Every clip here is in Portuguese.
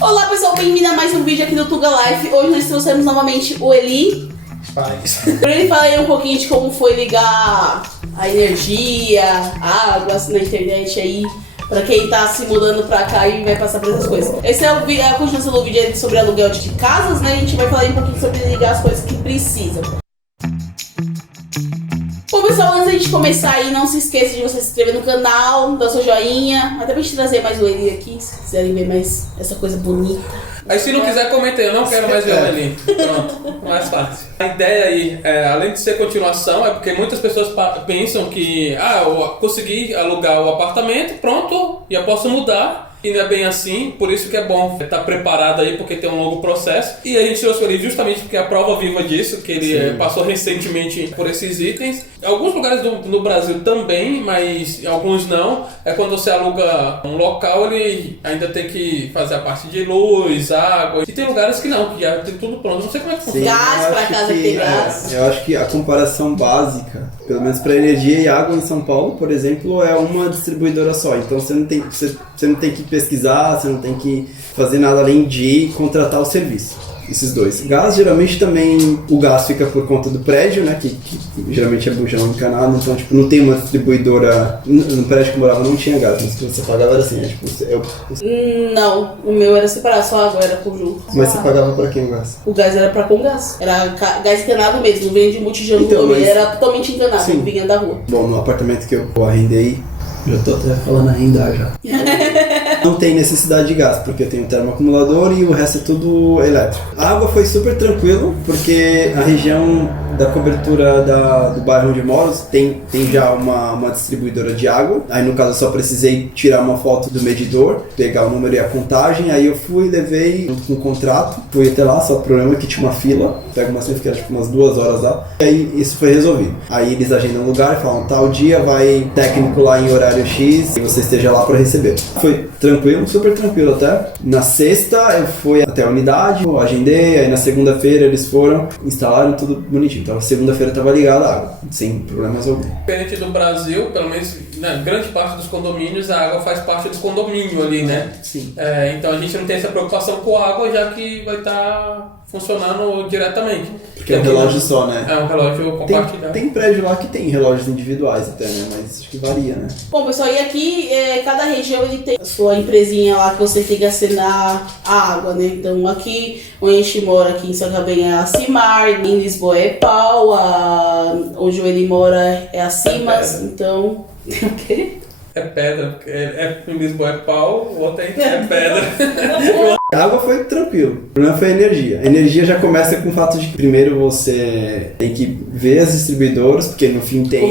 Olá pessoal, bem-vindo a mais um vídeo aqui do Tuga Life. Hoje nós trouxemos novamente o Eli. Pra ele falar aí um pouquinho de como foi ligar a energia, a água na internet aí, pra quem tá se mudando pra cá e vai passar por essas coisas. Esse é a continuação do vídeo sobre aluguel de casas, né? A gente vai falar aí um pouquinho sobre ligar as coisas que precisam. Bom pessoal, antes da gente começar aí, não se esqueça de você se inscrever no canal, dar seu joinha, até pra gente trazer mais o Eli aqui, se quiserem ver mais essa coisa bonita. Aí se não quiser, comenta aí, eu não quero mais ver o Eli. Pronto, mais fácil. A ideia aí, além de ser continuação, é porque muitas pessoas pensam que eu consegui alugar o apartamento, pronto, e eu posso mudar. E não é bem assim, por isso que é bom estar preparado aí, porque tem um longo processo. E a gente trouxe ele justamente porque é a prova viva disso, que ele passou recentemente por esses itens. Alguns lugares no Brasil também, mas alguns não. É quando você aluga um local, ele ainda tem que fazer a parte de luz, água. E tem lugares que não, que já tem tudo pronto. Não sei como é que funciona. Gás pra casa ter gás. Eu acho que a comparação básica, pelo menos para energia e água em São Paulo, por exemplo, é uma distribuidora só. Então você não tem que pesquisar, você não tem que fazer nada além de contratar o serviço. Esses dois. Gás, geralmente também o gás fica por conta do prédio, né? Que geralmente é bujão encanado, então tipo, não tem uma distribuidora. No prédio que eu morava não tinha gás, mas que você pagava era assim, né? Tipo, Não, o meu era separado, só a água era conjunto. Mas você pagava pra quem o gás? O gás era pra com gás. Era gás encanado mesmo, não vinha de multijão, Então, mas... era totalmente encanado, Sim. vinha da rua. Bom, no apartamento que eu arrendei, já tô até falando arrendar já. Não tem necessidade de gás, porque eu tenho termoacumulador e o resto é tudo elétrico. A água foi super tranquilo, porque a região da cobertura do bairro onde eu moro tem já uma distribuidora de água. Aí no caso eu só precisei tirar uma foto do medidor, pegar o número e a contagem. Aí eu fui, levei junto com o contrato, fui até lá, só o problema é que tinha uma fila. Pega uma fila, fiquei tipo umas 2 horas lá. E aí isso foi resolvido. Aí eles agendam um lugar e falam, tal dia vai técnico lá em horário X e você esteja lá para receber. Foi tranquilo, super tranquilo até. Na sexta eu fui até a unidade, eu agendei, aí na segunda-feira eles foram, instalaram tudo bonitinho. Então segunda-feira estava ligada a água, sem problemas algum. Diferente do Brasil, pelo menos na grande parte dos condomínios, a água faz parte do condomínio ali, né? Sim. Então a gente não tem essa preocupação com a água, já que vai estar funcionando diretamente. Porque é um relógio só, né? É um relógio compartilhado. Tem prédio lá que tem relógios individuais até, né? Mas acho que varia, né? Bom, pessoal, e aqui cada região ele tem a sua empresinha lá que você tem que assinar a água, né? Então aqui onde a gente mora, aqui em São Gabriel, é a Cimar, em Lisboa é Pau, onde ele mora é a Cimas, então tem o quê? É pedra, em Lisboa é pau, o outro é pedra. A água foi tranquilo, o problema foi a energia. A energia já começa com o fato de que primeiro você tem que ver as distribuidoras, porque no fim tem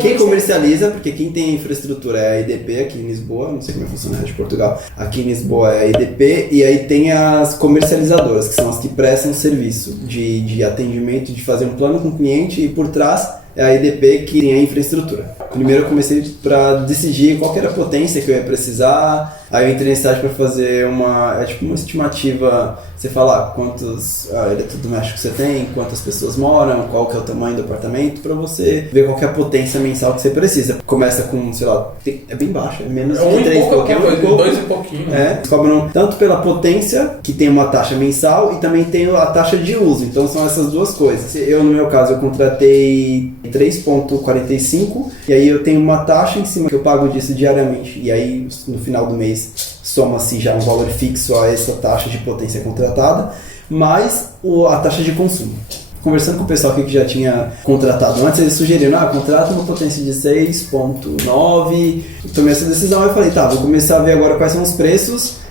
quem comercializa, porque quem tem a infraestrutura é a EDP aqui em Lisboa, não sei como funciona de Portugal, aqui em Lisboa é a EDP, e aí tem as comercializadoras, que são as que prestam serviço de atendimento, de fazer um plano com o cliente, e por trás é a EDP que tem a infraestrutura. Primeiro eu comecei para decidir qual que era a potência que eu ia precisar, aí eu entrei na cidade para fazer uma estimativa, você fala quantos eletrodomésticos você tem, quantas pessoas moram, qual que é o tamanho do apartamento, para você ver qual que é a potência mensal que você precisa. Começa com, sei lá, é bem baixo, é menos de 3 pouquinho, 2 e pouquinho. Eles cobram tanto pela potência, que tem uma taxa mensal, e também tem a taxa de uso, então são essas duas coisas. Eu, no meu caso, eu contratei 3,45 e aí eu tenho uma taxa em cima que eu pago disso diariamente, e aí no final do mês soma-se já um valor fixo a essa taxa de potência contratada, mais a taxa de consumo. Conversando com o pessoal aqui que já tinha contratado antes, eles sugeriram, contrata uma potência de 6,9. Tomei essa decisão e eu falei, vou começar a ver agora quais são os preços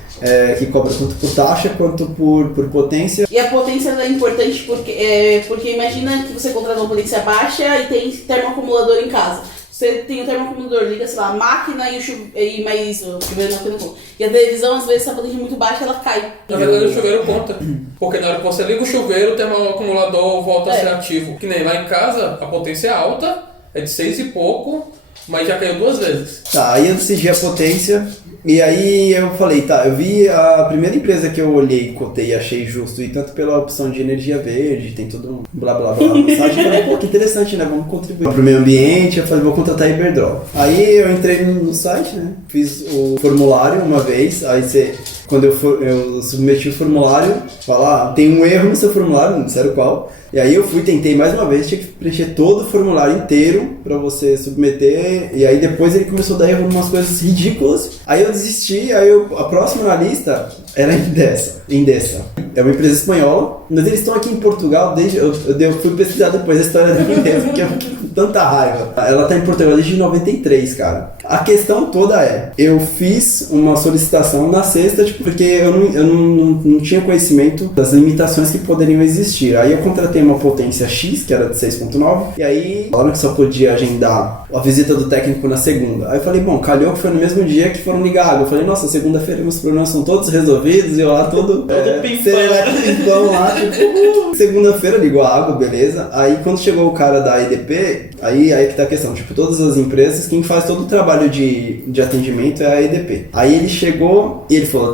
que cobra tanto por taxa quanto por potência. E a potência é importante porque imagina que você contrata uma potência baixa e tem termoacumulador em casa. Você tem o termoacumulador, liga, sei lá, a máquina e o chuveiro não tem. E a televisão, às vezes, se a potência é muito baixa, ela cai. Na verdade, o chuveiro conta. Porque na hora que você liga o chuveiro, o termoacumulador volta a ser ativo. Que nem lá em casa, a potência é alta, é de 6 e pouco, mas já caiu 2 vezes. Aí eu decidi a potência. E aí eu falei, eu vi a primeira empresa que eu olhei, cotei e achei justo, e tanto pela opção de energia verde, tem todo um blá blá blá, mensagem, eu falei, que interessante, né, vamos contribuir pro meio ambiente, eu falei, vou contratar a Iberdrola. Aí eu entrei no site, né, fiz o formulário uma vez, aí você Quando eu submeti o formulário, falar, tem um erro no seu formulário, não disseram qual. E aí eu tentei mais uma vez, tinha que preencher todo o formulário inteiro pra você submeter. E aí depois ele começou a dar erro em umas coisas ridículas. Aí eu desisti, a próxima na lista era a Endesa. É uma empresa espanhola, mas eles estão aqui em Portugal desde... Eu fui pesquisar depois a história da Endesa, porque eu fiquei com tanta raiva. Ela tá em Portugal desde 93, cara. A questão toda eu fiz uma solicitação na sexta, porque eu não tinha conhecimento das limitações que poderiam existir. Aí eu contratei uma potência X, que era de 6.9, e aí falaram que só podia agendar a visita do técnico na segunda. Aí eu falei, bom, calhou que foi no mesmo dia que foram ligar água. Eu falei, nossa, segunda-feira meus problemas são todos resolvidos, e eu lá todo pimpão lá, tipo, segunda-feira ligou a água, beleza. Aí quando chegou o cara da EDP, aí que tá a questão, tipo, todas as empresas, quem faz todo o trabalho de atendimento é a EDP. Aí ele chegou e ele falou,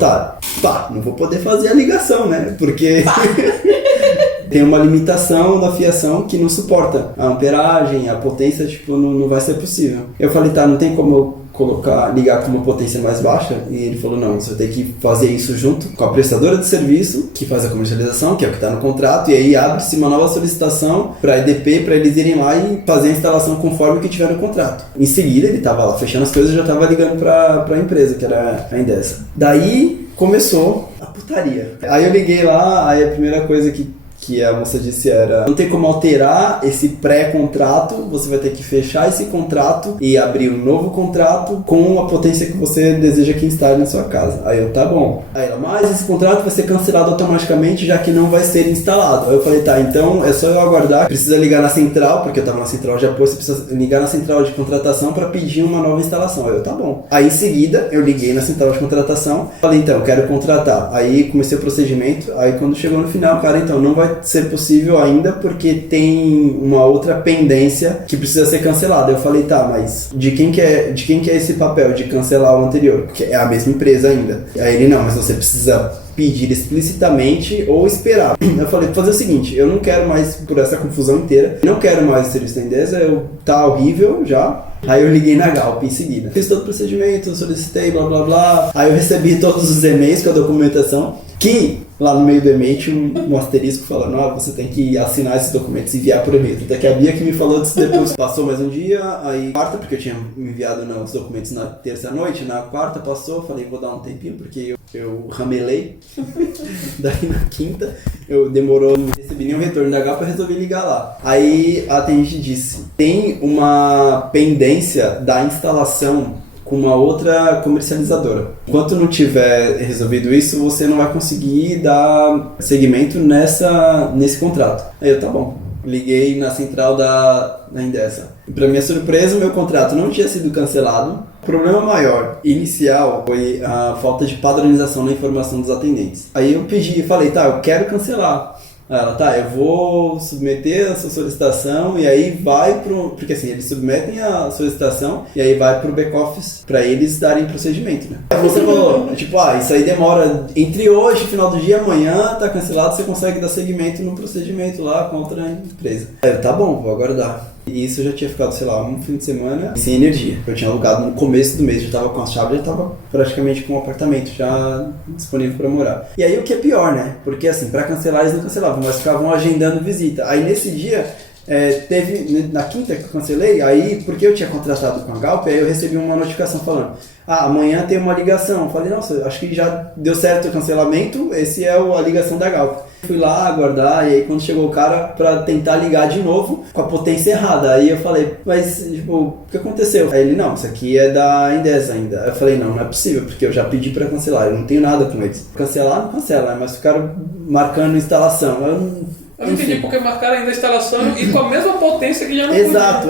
não vou poder fazer a ligação, né, porque... Tem uma limitação da fiação que não suporta a amperagem, a potência, tipo, não vai ser possível. Eu falei, não tem como eu ligar com uma potência mais baixa? E ele falou, não, você vai ter que fazer isso junto com a prestadora de serviço, que faz a comercialização, que é o que está no contrato, e aí abre-se uma nova solicitação para a EDP, para eles irem lá e fazer a instalação conforme o que tiver no contrato. Em seguida, ele estava lá fechando as coisas e já estava ligando para a empresa, que era a Endesa. Daí, começou a putaria. Aí eu liguei lá, aí a primeira coisa que a moça disse era, não tem como alterar esse pré-contrato, você vai ter que fechar esse contrato e abrir um novo contrato com a potência que você deseja que instale na sua casa. Aí eu, tá bom. Aí ela, mas esse contrato vai ser cancelado automaticamente, já que não vai ser instalado. Aí eu falei, então é só eu aguardar, precisa ligar na central, porque eu tava na central de apoio, você precisa ligar na central de contratação para pedir uma nova instalação. Aí eu, tá bom. Aí em seguida, eu liguei na central de contratação, falei, então, eu quero contratar. Aí comecei o procedimento, aí quando chegou no final, cara, então, não vai ser possível ainda porque tem uma outra pendência que precisa ser cancelada. Eu falei, mas de quem que é esse papel de cancelar o anterior? Porque é a mesma empresa ainda. Aí ele, não, mas você precisa pedir explicitamente ou esperar. Eu falei, vou fazer o seguinte, eu não quero mais, por essa confusão inteira, não quero mais o serviço da Endesa, tá horrível já. Aí eu liguei na Galp em seguida. Fiz todo o procedimento, solicitei, blá blá blá. Aí eu recebi todos os e-mails com a documentação, que lá no meio do e-mail tinha um asterisco falando, você tem que assinar esses documentos e enviar por e-mail. Até que a Bia que me falou disso depois. Passou mais um dia, aí quarta, porque eu tinha me enviado os documentos na terça-noite, na quarta passou, falei, vou dar um tempinho, porque eu ramelei. Daí na quinta, demorou, não recebi nenhum retorno da Galp, eu resolvi ligar lá. Aí a atendente disse, tem uma pendência da instalação com uma outra comercializadora. Enquanto não tiver resolvido isso, você não vai conseguir dar seguimento nesse contrato. Aí eu, tá bom. Liguei na central da Endesa. E para minha surpresa, o meu contrato não tinha sido cancelado. O problema maior, inicial, foi a falta de padronização na informação dos atendentes. Aí eu falei, eu quero cancelar. Ela, eu vou submeter a sua solicitação e aí vai porque assim, eles submetem a solicitação e aí vai pro back-office pra eles darem procedimento, né? Você falou, isso aí demora entre hoje e final do dia e amanhã, tá cancelado, você consegue dar seguimento no procedimento lá com outra empresa. Tá bom, vou aguardar. E isso eu já tinha ficado, um fim de semana sem energia. Eu tinha alugado no começo do mês, já tava com as chaves, já tava praticamente com um apartamento já disponível para morar. E aí o que é pior, né? Porque assim, para cancelar eles não cancelavam, mas ficavam agendando visita. Aí nesse dia, teve, na quinta que eu cancelei, aí porque eu tinha contratado com a Galp, aí eu recebi uma notificação falando, amanhã tem uma ligação. Eu falei, nossa, acho que já deu certo o cancelamento, esse é a ligação da Galp. Fui lá aguardar, e aí quando chegou o cara pra tentar ligar de novo com a potência errada, aí eu falei, mas o que aconteceu? Aí ele, não, isso aqui é da Endesa ainda. Eu falei, não é possível, porque eu já pedi pra cancelar, eu não tenho nada com eles. Cancelar, não cancela, mas ficaram marcando instalação. Eu não entendi porque marcaram ainda a instalação e com a mesma potência que já não Exato,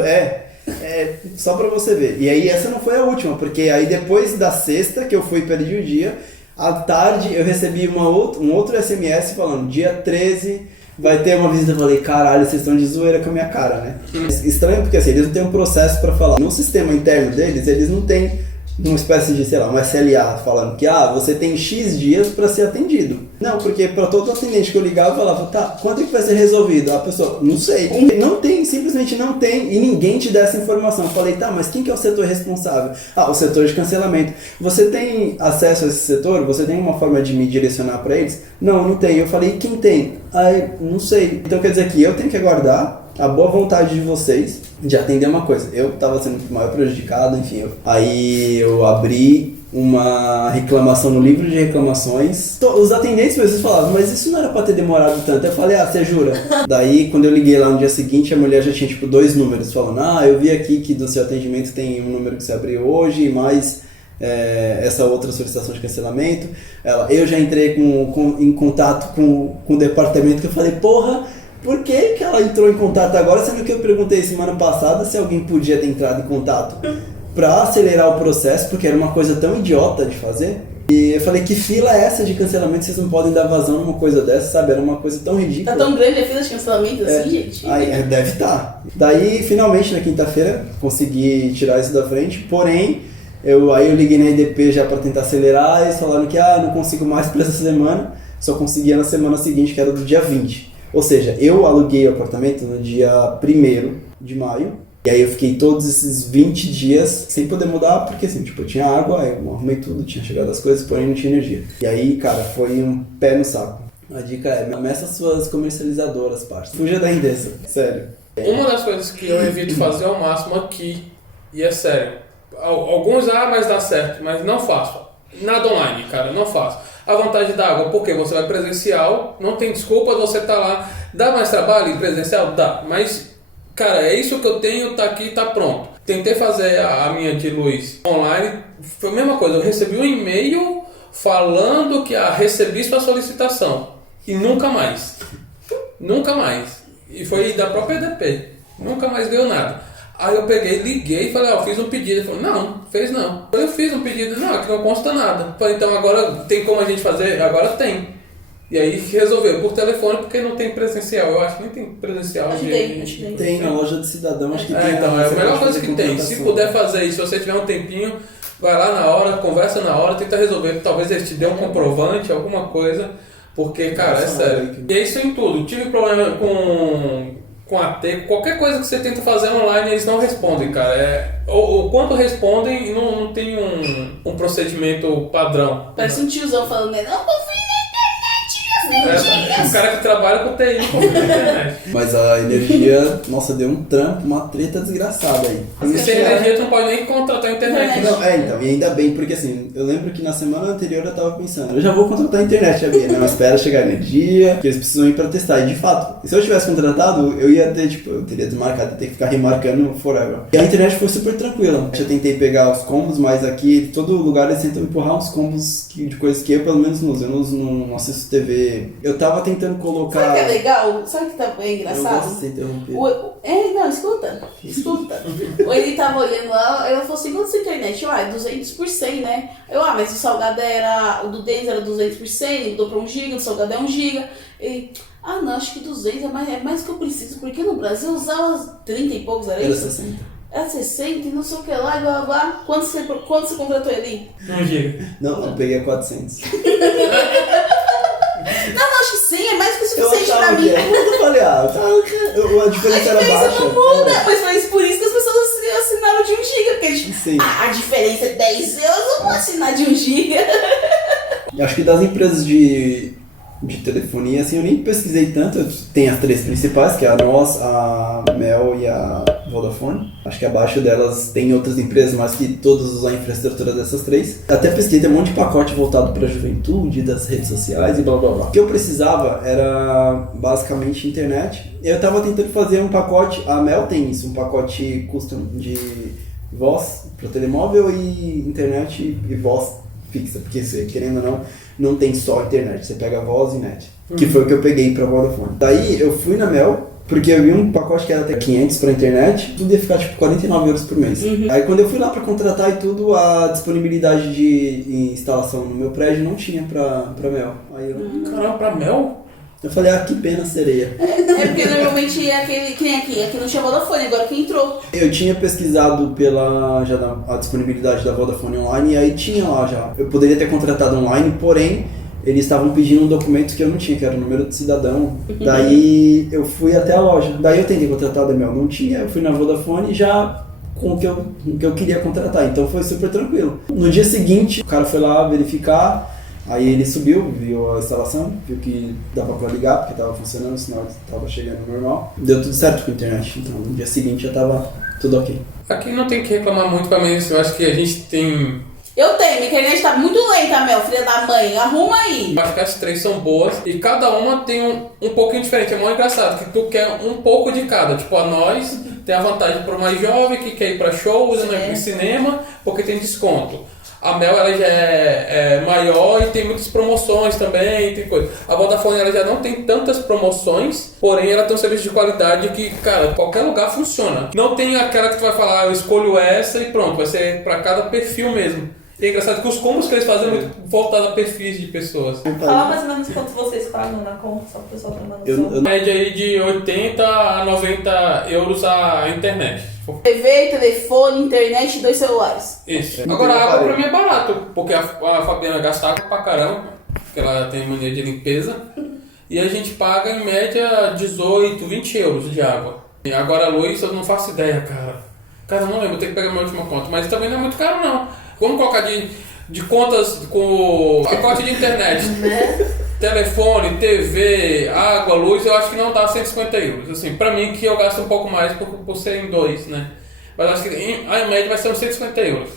só pra você ver. E aí essa não foi a última, porque aí depois da sexta, que eu fui perdi o dia, à tarde eu recebi um outro SMS falando, dia 13 vai ter uma visita. Eu falei, caralho, vocês estão de zoeira com a minha cara, né? Estranho porque assim, eles não têm um processo pra falar. No sistema interno deles, eles não têm uma espécie de, um SLA falando que você tem X dias pra ser atendido. Não, porque pra todo atendente que eu ligava, eu falava, tá, quando é que vai ser resolvido? A pessoa, não sei. Não tem, simplesmente não tem, e ninguém te dá essa informação. Eu falei, tá, mas quem que é o setor responsável? Ah, o setor de cancelamento. Você tem acesso a esse setor? Você tem uma forma de me direcionar pra eles? Não tenho. Eu falei, quem tem? Ai, não sei. Então quer dizer que eu tenho que aguardar a boa vontade de vocês de atender uma coisa. Eu tava sendo maior prejudicado, enfim. Aí eu abri uma reclamação no livro de reclamações. Os atendentes vocês falavam, mas isso não era pra ter demorado tanto. Eu falei, você jura? Daí, quando eu liguei lá no dia seguinte, a mulher já tinha, 2 números, falando, eu vi aqui que do seu atendimento tem um número que você abriu hoje, mais essa outra solicitação de cancelamento. Eu já entrei em contato com o departamento, que eu falei, porra, por que ela entrou em contato agora, sendo que eu perguntei semana passada se alguém podia ter entrado em contato pra acelerar o processo, porque era uma coisa tão idiota de fazer. E eu falei, que fila é essa de cancelamento? Vocês não podem dar vazão numa coisa dessa, sabe? Era uma coisa tão ridícula. Tá tão grande a fila de cancelamento assim, gente? Deve estar. Daí, finalmente, na quinta-feira, consegui tirar isso da frente, porém, eu liguei na IDP já pra tentar acelerar, e eles falaram que não consigo mais pra essa semana, só conseguia na semana seguinte, que era do dia 20. Ou seja, eu aluguei o apartamento no dia 1º de maio, e aí eu fiquei todos esses 20 dias sem poder mudar, porque assim, eu tinha água, eu arrumei tudo, tinha chegado as coisas, porém não tinha energia. E aí, cara, foi um pé no saco. A dica é, meça suas comercializadoras, parça. Fuja da Endesa, sério. Uma das coisas que eu evito fazer ao máximo aqui, e é sério, alguns, mas dá certo, mas não faço. Nada online, cara, não faço. A vantagem da água, porque você vai presencial, não tem desculpa, você tá lá. Dá mais trabalho em presencial? Dá, mas, cara, é isso que eu tenho, tá aqui, tá pronto. Tentei fazer a minha de luz online, foi a mesma coisa, eu recebi um e-mail falando que recebi sua solicitação, e nunca mais. Nunca mais. E foi da própria EDP, nunca mais deu nada. Aí eu peguei, liguei e falei, eu fiz um pedido. Ele falou, não, fez não. Eu fiz um pedido, não, aqui não consta nada. Falei, então agora tem como a gente fazer? Agora tem. E aí resolveu por telefone, porque não tem presencial. Eu acho que nem tem presencial. Acho que tem na loja do cidadão, acho que tem. Então, é a melhor coisa que tem. Se puder fazer isso, se você tiver um tempinho, vai lá na hora, conversa na hora, tenta resolver. Talvez eles te dêem um comprovante, alguma coisa. Porque, cara, é sério. E é isso em tudo. Tive problema com AT, qualquer coisa que você tenta fazer online, eles não respondem, cara. Ou quando respondem, não tem um procedimento padrão. Parece um tiozão falando, né? Não confia na internet, o cara que trabalha com TI não confia na internet. Mas a energia, nossa, deu um trampo, uma treta desgraçada aí. Sem energia, tu não pode nem contratar a internet. Não, então, e ainda bem, porque assim, eu lembro que na semana anterior eu tava pensando, eu já vou contratar a internet, sabia? Não, espera chegar a energia, que eles precisam ir pra testar. E de fato, se eu tivesse contratado, eu ia ter, eu teria desmarcado, ter que ficar remarcando forever. E a internet foi super tranquila. Eu tentei pegar os combos, mas aqui, todo lugar eles tentam empurrar uns combos de coisas que eu pelo menos não uso. Eu não assisto TV. Eu tava tentando colocar... Sabe o que é legal? Sabe o que tá engraçado? Eu gosto de ser interrompido. Não, escuta. Ele tava olhando lá, eu falei assim, quanto essa internet? 200 por 100, né? Mas o salgado o do Denis era 200 por 100, mudou pra 1 GB, o salgado é 1 GB. Ele, não, acho que 200 é mais que eu preciso, porque no Brasil eu usava 30 e poucos, era isso? Era 60. Era 60 e não sei o que lá, blá blá. Quanto você contratou ele? 1 GB. Não, eu peguei a 400. Não, acho que 100 é mais que o suficiente pra mim. Eu falei, a diferença era baixa. Não muda, mas foi por isso que as pessoas assinaram de 1 GB, porque a diferença é 10 euros, eu vou assinar de 1 GB. Acho que das empresas de telefonia, assim, eu nem pesquisei tanto. Tem as 3 principais, que é a NOS, a Mel e a Vodafone. Acho que abaixo delas tem outras empresas, mas que todas usam a infraestrutura dessas 3. Até pesquisei, tem um monte de pacote voltado para a juventude, das redes sociais e blá blá blá. O que eu precisava era basicamente internet. Eu tava tentando fazer um pacote, a Mel tem isso, um pacote custom de voz para telemóvel e internet e voz fixa, porque você, querendo ou não tem só internet, você pega voz e net, que foi o que eu peguei pra Vodafone. Daí eu fui na Mel, porque eu vi um pacote que era até 500 pra internet, tudo ia ficar tipo 49 euros por mês. Aí quando eu fui lá pra contratar e tudo, a disponibilidade de instalação no meu prédio não tinha pra Mel. Aí Caramba, pra Mel? Eu falei, que pena, sereia. É porque normalmente é aquele que nem aqui não tinha Vodafone, agora que entrou. Eu tinha pesquisado a disponibilidade da Vodafone online e aí tinha lá já. Eu poderia ter contratado online, porém eles estavam pedindo um documento que eu não tinha, que era o número de cidadão. Daí eu fui até a loja. Daí eu tentei contratar a Demel, não tinha. Eu fui na Vodafone já com o que eu queria contratar. Então foi super tranquilo. No dia seguinte, o cara foi lá verificar. Aí ele subiu, viu a instalação, viu que dava pra ligar, porque estava funcionando, o sinal estava chegando normal. Deu tudo certo com a internet. Então no dia seguinte já estava tudo ok. Aqui não tem que reclamar muito pra mim, eu acho que a gente tem... Eu tenho, minha internet tá muito lenta, Mel, filha da mãe. Arruma aí. Eu acho que as três são boas e cada uma tem um pouquinho diferente. É muito engraçado que tu quer um pouco de cada. Tipo, a nós tem a vantagem para o mais jovem que quer ir pra shows, né, em cinema, porque tem desconto. A Mel ela já é maior e tem muitas promoções também, tem coisa. A Vodafone ela já não tem tantas promoções, porém ela tem um serviço de qualidade que, cara, qualquer lugar funciona. Não tem aquela que tu vai falar, eu escolho essa e pronto, vai ser para cada perfil mesmo. E é engraçado que os combos que eles fazem é muito voltado a perfis de pessoas. Fala mais ou menos quanto vocês pagam na conta, só para o pessoal ter uma noção. Média aí de 80 a 90 euros a internet. TV, telefone, internet e 2 celulares. Isso. Agora a água pra mim é barato, porque a Fabiana gasta água pra caramba, porque ela tem mania de limpeza. E a gente paga em média 18, 20 euros de água. E agora a luz eu não faço ideia, cara. Cara, eu não lembro, eu tenho que pegar minha última conta. Mas também não é muito caro não. Vamos colocar de contas com pacote de internet, telefone, TV, água, luz, eu acho que não dá 150 euros. Assim, pra mim que eu gasto um pouco mais por ser em dois, né? Mas acho que em média vai ser uns 150 euros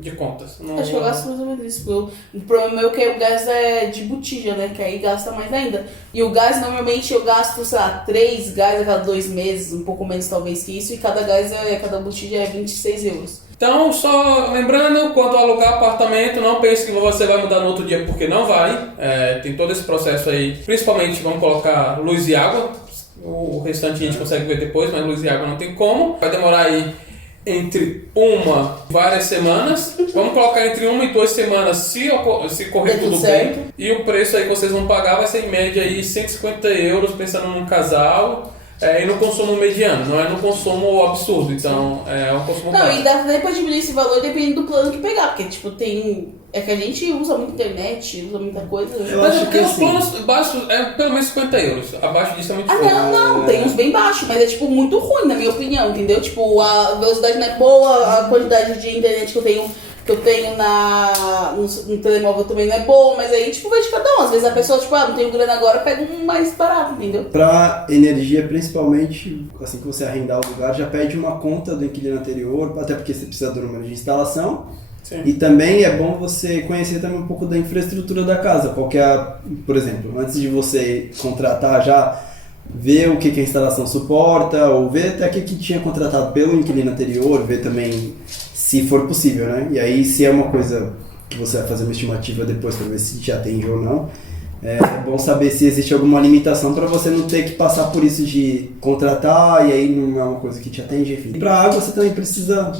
de contas. Não, acho que eu gasto mais ou menos isso. O problema meu é que o gás é de botija, né? Que aí gasta mais ainda. E o gás, normalmente, eu gasto, sei lá, 3 gás a cada 2 meses, um pouco menos talvez que isso. E cada cada botija é 26 euros. Então, só lembrando, quando alugar apartamento, não pense que você vai mudar no outro dia, porque não vai. Tem todo esse processo aí. Principalmente, vamos colocar luz e água. O restante a gente consegue ver depois, mas luz e água não tem como. Vai demorar aí entre várias semanas. Vamos colocar entre 1 e 2 semanas se correr tudo bem. E o preço aí que vocês vão pagar vai ser em média aí 150 euros, pensando num casal. E no consumo mediano, não é no consumo absurdo, então é um consumo não, baixo. E dá pra diminuir esse valor dependendo do plano que pegar, porque tipo, é que a gente usa muito internet, usa muita coisa. Mas porque os planos baixos é pelo menos 50 euros, abaixo disso é muito difícil. Não, tem uns bem baixos, mas é tipo muito ruim na minha opinião, entendeu? Tipo, a velocidade não é boa, a quantidade de internet que eu tenho no telemóvel também não é boa, mas aí tipo vai de cada um. Às vezes a pessoa, tipo, não tenho grana agora, pega um mais barato, entendeu? Pra energia, principalmente, assim que você arrendar o lugar, já pede uma conta do inquilino anterior, até porque você precisa do número de instalação. Sim. E também é bom você conhecer também um pouco da infraestrutura da casa, por exemplo, antes de você contratar já, ver o que a instalação suporta, ou ver até o que tinha contratado pelo inquilino anterior, ver também se for possível, né? E aí, se é uma coisa que você vai fazer uma estimativa depois para ver se te atende ou não, é bom saber se existe alguma limitação para você não ter que passar por isso de contratar e aí não é uma coisa que te atende, enfim. E para água você também precisa,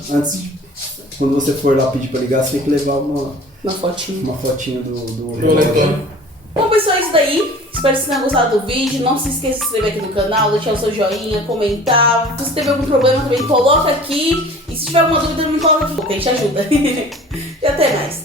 quando você for lá pedir para ligar, você tem que levar uma fotinho do relógio. Bom, pessoal, é isso daí. Espero que vocês tenham gostado do vídeo. Não se esqueça de se inscrever aqui no canal, deixar o seu joinha, comentar. Se você teve algum problema também, coloca aqui. E se tiver alguma dúvida, me coloca aqui, que a gente ajuda. E até mais.